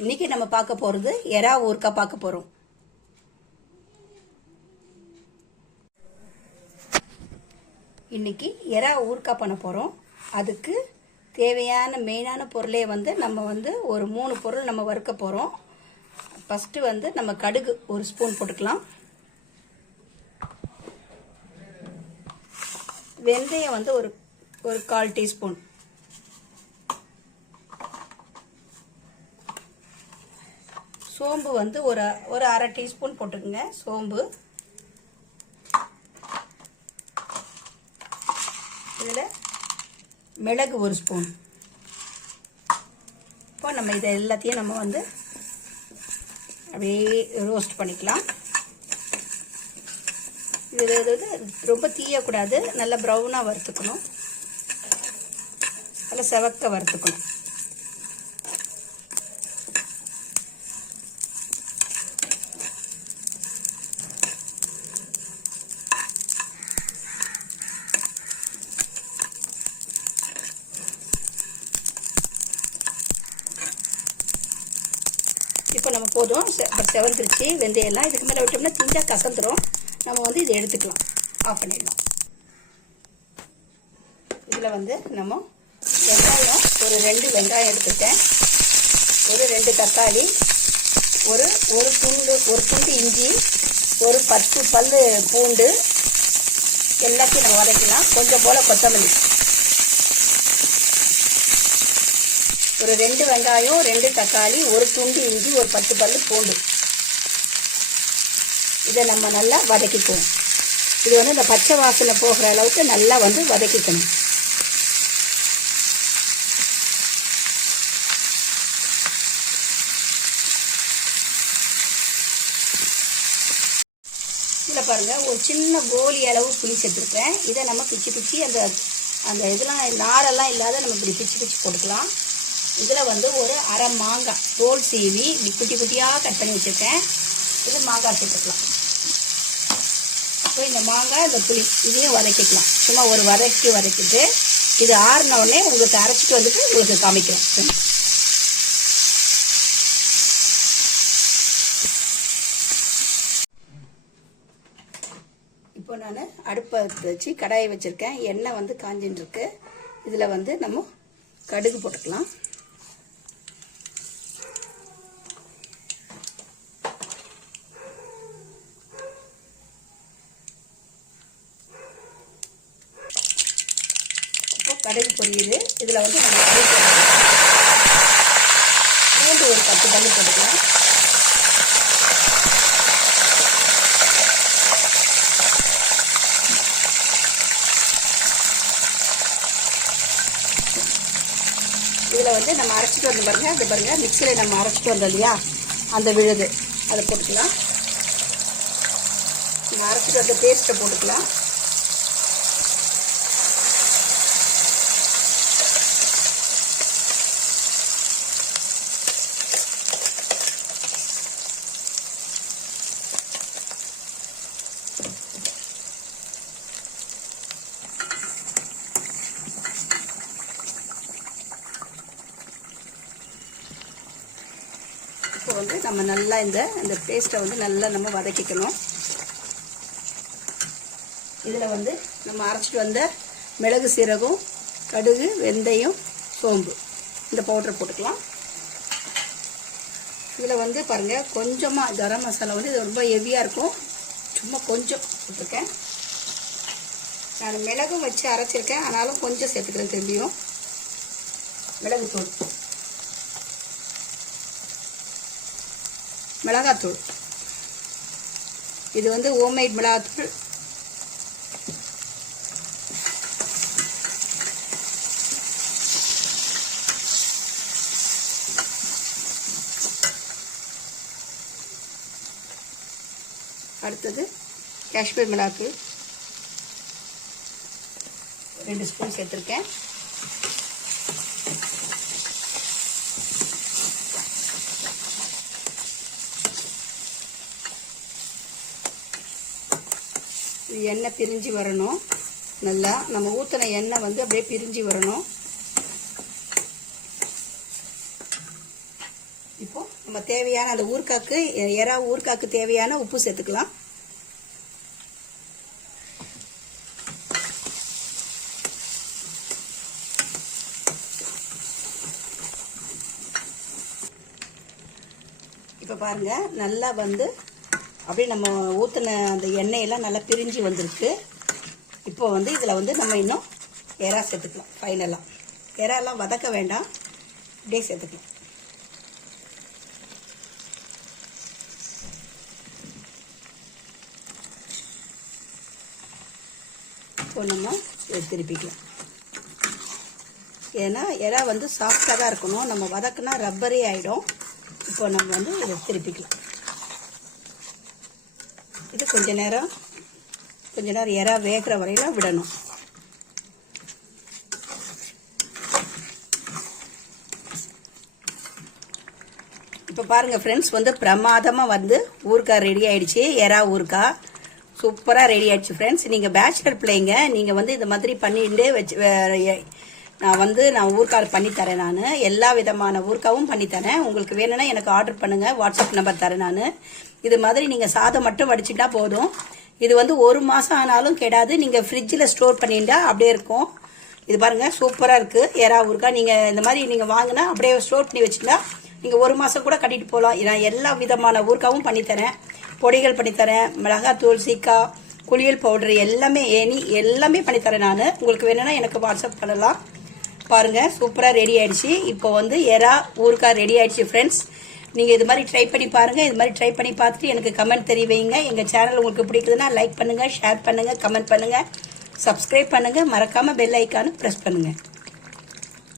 இன்னைக்கு நம்ம பார்க்க போறது எறா ஊர்க்கா பார்க்க போறோம். இன்னைக்கு எறா ஊர்க்கா பண்ண போறோம். அதுக்கு தேவையான மெயினான பொருளே வந்து நம்ம வந்து ஒரு மூணு பொருள் நம்ம வறுக்க போறோம். ஃபஸ்ட்டு வந்து நம்ம கடுகு ஒரு ஸ்பூன் போட்டுக்கலாம். வெந்தயம் வந்து ஒரு ஒரு கால் டீஸ்பூன். சோம்பு வந்து ஒரு ஒரு அரை டீஸ்பூன் போட்டுக்கோங்க சோம்பு. இதில் மிளகு ஒரு ஸ்பூன். இப்போ நம்ம இதை எல்லாத்தையும் நம்ம வந்து அப்படியே ரோஸ்ட் பண்ணிக்கலாம். இது இது வந்து ரொம்ப தீயக்கூடாது நல்லா ப்ரௌனாக வறுத்துக்கணும். நல்லா செவக்க வறுத்துக்கணும். இப்போ நம்ம போதும். செ- செவந்துருச்சு வெந்தயம்லாம் இதுக்கு மேலே விட்டோம்னா திஞ்சா கசந்துரும். நம்ம வந்து இதை எடுத்துக்கலாம். ஆஃப் பண்ணிடலாம். இதில் வந்து நம்ம வெங்காயம் ஒரு ரெண்டு வெங்காயம் எடுத்துட்டேன் ஒரு ரெண்டு தக்காளி ஒரு ஒரு துண்டு ஒரு துண்டு இஞ்சி ஒரு பத்து பல் பூண்டு எல்லாத்தையும் நம்ம வதக்கலாம் கொஞ்சம் போல் கொத்தமல்லி. ஒரு ரெண்டு வெங்காயம் ரெண்டு தக்காளி ஒரு துண்டு இஞ்சி ஒரு பத்து பல்லு பூண்டு. இதை நம்ம நல்லா வதக்கிக்குவோம். இது வந்து இந்த பச்சை வாசனை போகிற அளவுக்கு நல்லா வந்து வதக்கிக்கணும். இதில் பாருங்கள் ஒரு சின்ன கோலி அளவு புளி சேர்த்துருக்கேன். இதை நம்ம பிச்சு பிச்சு அந்த அந்த இதெல்லாம் நாரெல்லாம் இல்லாத நம்ம இப்படி பிச்சு பிச்சு போட்டுக்கலாம். இதில் வந்து ஒரு அரை மாங்காய் தோல் சீவி குட்டி குட்டியாக கட் பண்ணி வச்சுருக்கேன். இது மாங்காய் சேர்த்துக்கலாம். இப்போ இந்த மாங்காய் இந்த புளி இதையும் வதக்கிக்கலாம். சும்மா ஒரு வதக்கி வதக்கிட்டு இது ஆறின உடனே உங்களுக்கு அரைச்சிட்டு வந்துட்டு உங்களுக்கு காமிக்கிறேன். இப்போ நான் அடுப்பை வச்சு கடாயை வச்சுருக்கேன். எண்ணெய் வந்து காஞ்சின்னு இருக்கு. இதில் வந்து நம்ம கடுகு போட்டுக்கலாம். கடுகு பொரியுது இதில் வந்து நம்ம போட்டுக்கலாம். பூண்டு ஒரு பத்து பல்லு போட்டுக்கலாம். இதில் வந்து நம்ம அரைச்சிட்டு வந்து பாருங்க. அது பாருங்க மிக்சியில் நம்ம அரைச்சிட்டு வந்தோம் இல்லையா? அந்த விழுது. அதை போட்டுக்கலாம். நம்ம அரைச்சிட்டு வந்த பேஸ்ட்டை போட்டுக்கலாம். இப்போ வந்து நம்ம நல்லா இந்த இந்த பேஸ்ட்டை வந்து நல்லா நம்ம வதக்கிக்கணும். இதில் வந்து நம்ம அரைச்சிட்டு வந்த மிளகு சீரகம் கடுகு வெந்தயம் சோம்பு இந்த பவுடர் போட்டுக்கலாம். இதில் வந்து பாருங்கள் கொஞ்சமாக கரம் மசாலா வந்து இது ரொம்ப ஹெவியாக இருக்கும். சும்மா கொஞ்சம் போட்டிருக்கேன். நான் மிளகும் வச்சு அரைச்சிருக்கேன். ஆனாலும் கொஞ்சம் சேர்த்துக்கிறேன் திரும்பியும். மிளகுத்தூள். மிளகாத்தூள். இது வந்து ஹோம்மேட் மிளகாத்தூள். அடுத்தது காஷ்மீர் மிளகாத்தூள். ரெண்டு ஸ்பூன் சேர்த்துருக்கேன். எண்ணெய் பிரிஞ்சு வரணும். நல்லா நம்ம ஊற்றின எண்ணெய் வந்து அப்படியே பிரிஞ்சு வரணும் இப்போ நம்ம தேவையான அந்த ஊர்காக்கு எறா ஊர்காக்கு தேவையான உப்பு சேர்த்துக்கலாம். இப்போ பாருங்க நல்லா வந்து அப்படியே நம்ம ஊற்றின அந்த எண்ணெயெல்லாம் நல்லா பிரிஞ்சு வந்திருக்கு. இப்போ வந்து இதில் வந்து நம்ம இன்னும் எறா சேர்த்துக்கலாம் ஃபைனலாக எறாலாம் வதக்க வேண்டாம் அப்படியே சேர்த்துக்கலாம். இப்போ நம்ம இதை திருப்பிக்கலாம். ஏன்னா இறா வந்து சாஃப்டாக தான் இருக்கணும். நம்ம வதக்குனா ரப்பரே ஆகிடும் இப்போ நம்ம வந்து இதை திருப்பிக்கலாம். இது கொஞ்ச நேரம் கொஞ்ச நேரம் இறா வேகிற வரையில விடணும். இப்போ பாருங்கள் ஃப்ரெண்ட்ஸ் வந்து பிரமாதமாக வந்து ஊறுகாய் ரெடி ஆகிடுச்சி எறா ஊறுகாய். சூப்பராக ரெடி ஆயிடுச்சு ஃப்ரெண்ட்ஸ் நீங்கள் பேச்சுலர் பிள்ளைங்க நீங்கள் வந்து இந்த மாதிரி பண்ணிட்டு வச்சு வே- நான் வந்து நான் ஊர்க்கால் பண்ணித்தரேன் நான். எல்லா விதமான ஊர்க்காவும் பண்ணித்தரேன் உங்களுக்கு வேணும்னா எனக்கு ஆர்டர் பண்ணுங்கள் வாட்ஸ்அப் நம்பர் தரேன் நான். இது மாதிரி நீங்கள் சாதம் மட்டும் வடிச்சிட்டா போதும். இது வந்து ஒரு மாதம் ஆனாலும் கெடாது. நீங்கள் ஃப்ரிட்ஜில் ஸ்டோர் பண்ணிட்டா அப்படியே இருக்கும். இது பாருங்கள் சூப்பராக இருக்குது ஏறா ஊருக்கா நீங்கள் இந்த மாதிரி நீங்கள் வாங்கினா அப்படியே ஸ்டோர் பண்ணி வச்சுட்டா நீங்கள் ஒரு மாதம் கூட கட்டிட்டு போகலாம் நான் எல்லா விதமான ஊர்க்காவும் பண்ணித்தரேன் பொடிகள் பண்ணித்தரேன் மிளகாத்தூள் சீக்கா குளியல் பவுடர் எல்லாமே ஏனி எல்லாமே பண்ணித்தரேன் நான். உங்களுக்கு வேணும்னா எனக்கு வாட்ஸ்அப் பண்ணலாம். பாருங்கள் சூப்பராக ரெடி ஆயிடுச்சு. இப்போ வந்து எறா ஊருக்கா ரெடி ஆயிடுச்சு ஃப்ரெண்ட்ஸ் நீங்கள் இது மாதிரி ட்ரை பண்ணி பாருங்கள் இது மாதிரி ட்ரை பண்ணி பார்த்துட்டு எனக்கு கமெண்ட் தெரிவிங்க எங்கள் சேனல் உங்களுக்கு பிடிக்குதுன்னா லைக் பண்ணுங்கள் ஷேர் பண்ணுங்கள் கமெண்ட் பண்ணுங்கள் சப்ஸ்கிரைப் பண்ணுங்கள் மறக்காமல் பெல் ஐக்கானு ப்ரெஸ் பண்ணுங்கள்